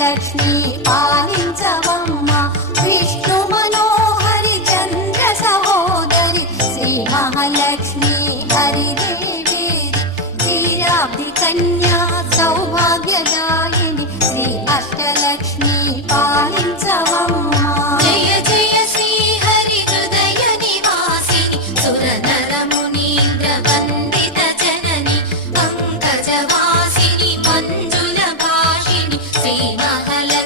అష్టలక్ష్మి పాలించవమ్మ విష్ణు మనోహరి చంద్ర సహోదరి శ్రీ మహాలక్ష్మి హరిదేవి క్షీరాబ్ది కన్యా సౌభాగ్యదాయిని శ్రీ అష్టలక్ష్మి పాలించవమ్మ జయ జయ శ్రీ హరి హృదయ నివాసిని సుర నర మునీంద్ర వందిత జనని పంకజవాసిని మంజుల భాషిణి శ్రీ మహాలక్ష్మి